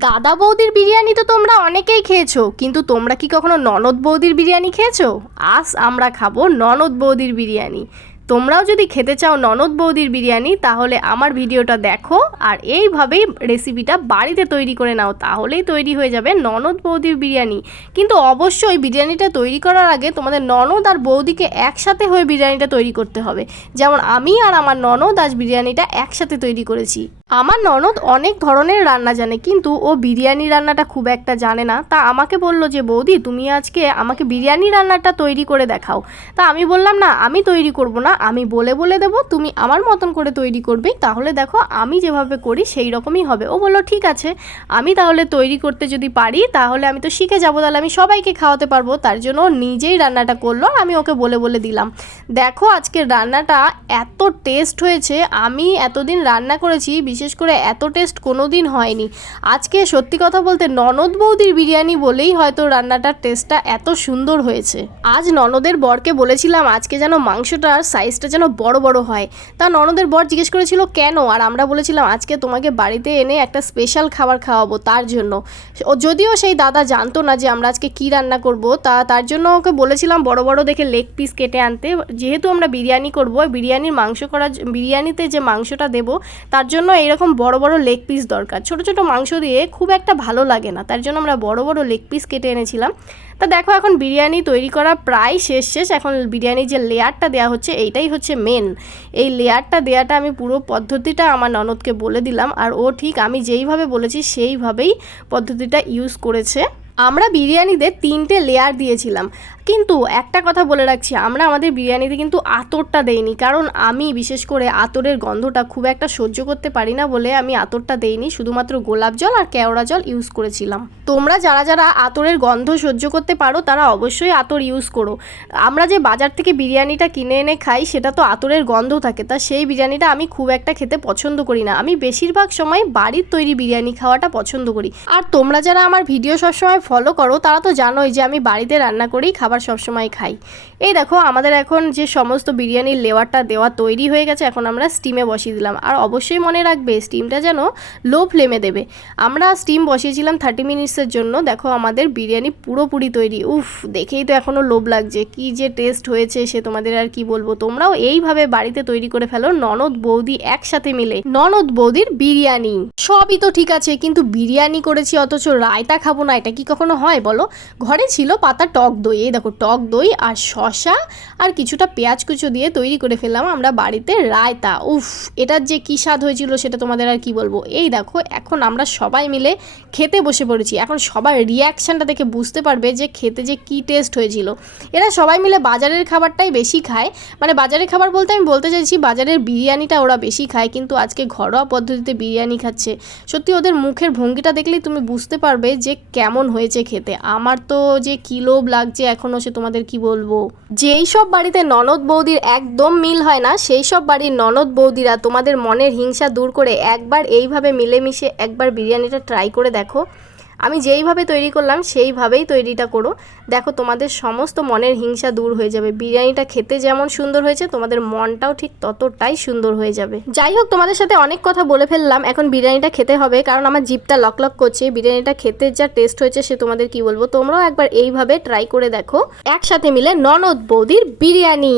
দাদা বৌদির বিরিয়ানি তো তোমরা অনেকেই খেয়েছো, কিন্তু তোমরা কি কখনো ননদ বৌদির বিরিয়ানি খেয়েছো? আজ আমরা খাব ননদ বৌদির বিরিয়ানি। তোমরাও যদি খেতে চাও ননদ বৌদির বিরিয়ানি, তাহলে আমার ভিডিওটা দেখো আর এইভাবেই রেসিপিটা বাড়িতে তৈরি করে নাও, তাহলেই তৈরি হয়ে যাবে ননদ বৌদির বিরিয়ানি। কিন্তু অবশ্যই বিরিয়ানিটা তৈরি করার আগে তোমাদের ননদ আর বৌদিকে একসাথে হয়ে বিরিয়ানিটা তৈরি করতে হবে। যেমন আমি আর আমার ননদ আজ বিরিয়ানিটা একসাথে তৈরি করেছি। আমার ননদ অনেক ধরনের রান্না জানে, কিন্তু ও বিরিয়ানি রান্নাটা খুব একটা জানে না। তা আমাকে বলল যে, বৌদি, তুমি আজকে আমাকে বিরিয়ানি রান্নাটা তৈরি করে দেখাও। তা আমি বললাম, না, আমি তৈরি করব না, আমি বলে বলে দেবো, তুমি আমার মতন করে তৈরি করবে, তাহলে দেখো আমি যেভাবে করি সেই রকমই হবে। ও বলল, ঠিক আছে, আমি তাহলে তৈরি করতে যদি পারি, তাহলে আমি তো শিখে যাব, তাহলে আমি সবাইকে খাওয়াতে পারব। তার জন্য নিজেই রান্নাটা করল, আমি ওকে বলে বলে দিলাম। দেখো আজকে রান্নাটা এত টেস্ট হয়েছে, আমি এতদিন রান্না করেছি, বিশেষ করে এত টেস্ট কোনো দিন হয়নি। আজকে সত্যি কথা বলতে ননদ বৌদির বিরিয়ানি বলেই হয়তো রান্নাটার টেস্টটা এত সুন্দর হয়েছে। আজ ননদের বরকে বলেছিলাম আজকে যেন মাংসটার সাইজটা যেন বড় বড় হয়। তা ননদের বর জিজ্ঞেস করেছিল, কেন? আর আমরা বলেছিলাম, আজকে তোমাকে বাড়িতে এনে একটা স্পেশাল খাবার খাওয়াবো তার জন্য। ও যদিও সেই দাদা জানতো না যে আমরা আজকে কি রান্না করব, তা তার জন্য ওকে বলেছিলাম, বড় বড় দেখে লেগ পিস কেটে আনতে। যেহেতু আমরা বিরিয়ানি করব বিরিয়ানির মাংস করার বিরিয়ানিতে যে মাংসটা দেব, তার জন্য এইরকম বড় বড় লেগ পিস দরকার। ছোট ছোট মাংস দিয়ে খুব একটা ভালো লাগে না। তার জন্য আমরা বড় বড় লেগ পিস কেটে এনেছিলাম। তা দেখো এখন বিরিয়ানি তৈরি করা প্রায় শেষ শেষ। এখন বিরিয়ানির যে লেয়ারটা দেওয়া হচ্ছে, এইটাই হচ্ছে মেন এই লেয়ারটা দেওয়াটা আমি পুরো পদ্ধতিটা আমার ননদকে বলে দিলাম। আর ও ঠিক আমি যেইভাবে বলেছি, সেইভাবেই পদ্ধতিটা ইউজ করেছে। আমরা বিরিয়ানিতে তিনটে লেয়ার দিয়েছিলাম। কিন্তু একটা কথা বলে রাখছি, আমরা আমাদের বিরিয়ানিতে কিন্তু আতরটা দেইনি। কারণ আমি বিশেষ করে আতরের গন্ধটা খুব একটা সহ্য করতে পারি না বলে আমি আতরটা দেইনি, শুধুমাত্র গোলাপ জল আর কেওড়া জল ইউজ করেছিলাম। তোমরা যারা যারা আতরের গন্ধ সহ্য করতে পারো, তারা অবশ্যই আতর ইউজ করো। আমরা যে বাজার থেকে বিরিয়ানিটা কিনে এনে খাই, সেটা তো আতরের গন্ধ থাকে। তা সেই বিরিয়ানিটা আমি খুব একটা খেতে পছন্দ করি না। আমি বেশিরভাগ সময় বাড়ির তৈরি বিরিয়ানি খাওয়াটা পছন্দ করি। আর তোমরা যারা আমার ভিডিও সবসময় ফলো করো, তারা তো জানোই যে আমি বাড়িতে রান্না করেই খাবার সবসময় খাই। এই দেখো, আমাদের এখন যে সমস্ত বিরিয়ানির লেওয়ারটা দেওয়া তৈরি হয়ে গেছে, এখন আমরা স্টিমে বসিয়ে দিলাম। আর অবশ্যই মনে রাখবে স্টিমটা যেন লো ফ্লেমে দেবে। আমরা স্টিম বসিয়েছিলাম থার্টি মিনিটসের জন্য, দেখো আমাদের বিরিয়ানি পুরোপুরি তৈরি। উফ, দেখেই তো এখনও লোভ লাগছে, কি যে টেস্ট হয়েছে সে তোমাদের আর কি বলব? তোমরাও এইভাবে বাড়িতে তৈরি করে ফেলো, ননদ বৌদি একসাথে মিলে। ননদ বৌদির বিরিয়ানি। সবই তো ঠিক আছে, কিন্তু বিরিয়ানি করেছি অথচ রায়তা খাব না, এটা কি কখনো হয় বলো? ঘরে ছিল পাতা টক দই। এই দেখো, টক দই আর শশা আর কিছুটা পেঁয়াজ কুচো দিয়ে তৈরি করে ফেললাম আমরা বাড়িতে রায়তা। উফ, এটার যে কী স্বাদ হয়েছিল সেটা তোমাদের আর কি বলব? এই দেখো, এখন আমরা সবাই মিলে খেতে বসে পড়েছি। এখন সবার রিয়াকশানটা দেখে বুঝতে পারবে যে খেতে যে কী টেস্ট হয়েছিল। এরা সবাই মিলে বাজারের খাবারটাই বেশি খায়। মানে বাজারের খাবার বলতে আমি বলতে চাইছি বাজারের বিরিয়ানিটা ওরা বেশি খায়, কিন্তু আজকে ঘরোয়া পদ্ধতিতে বিরিয়ানি খাচ্ছে। সত্যি ওদের মুখের ভঙ্গিটা দেখলেই তুমি বুঝতে পারবে যে কেমন হয়েছে খেতে। আমার তো যে কি লোভ লাগছে এখনও সে তোমাদের কি বলব? যেই সব বাড়িতে ননদ বৌদির একদম মিল হয় না, সেই সব বাড়ির ননদ বৌদিরা তোমাদের মনের হিংসা দূর করে একবার এইভাবে মিলেমিশে একবার বিরিয়ানিটা ট্রাই করে দেখো। আমি যেইভাবে তৈরি করলাম, সেইভাবেই তৈরিটা করো। দেখো, তোমাদের সমস্ত মনের হিংসা দূর হয়ে যাবে। বিরিয়ানিটা খেতে যেমন সুন্দর হয়েছে, তোমাদের মনটাও ঠিক ততটাই সুন্দর হয়ে যাবে। যাই হোক, তোমাদের সাথে অনেক কথা বলে ফেললাম। এখন বিরিয়ানিটা খেতে হবে, কারণ আমার জিপটা লক লক করছে। বিরিয়ানিটা খেতে যা টেস্ট হয়েছে, সে তোমাদের কি বলব? তোমরাও একবার এইভাবে ট্রাই করে দেখো। একসাথে মিলে ননদ বৌদির বিরিয়ানি।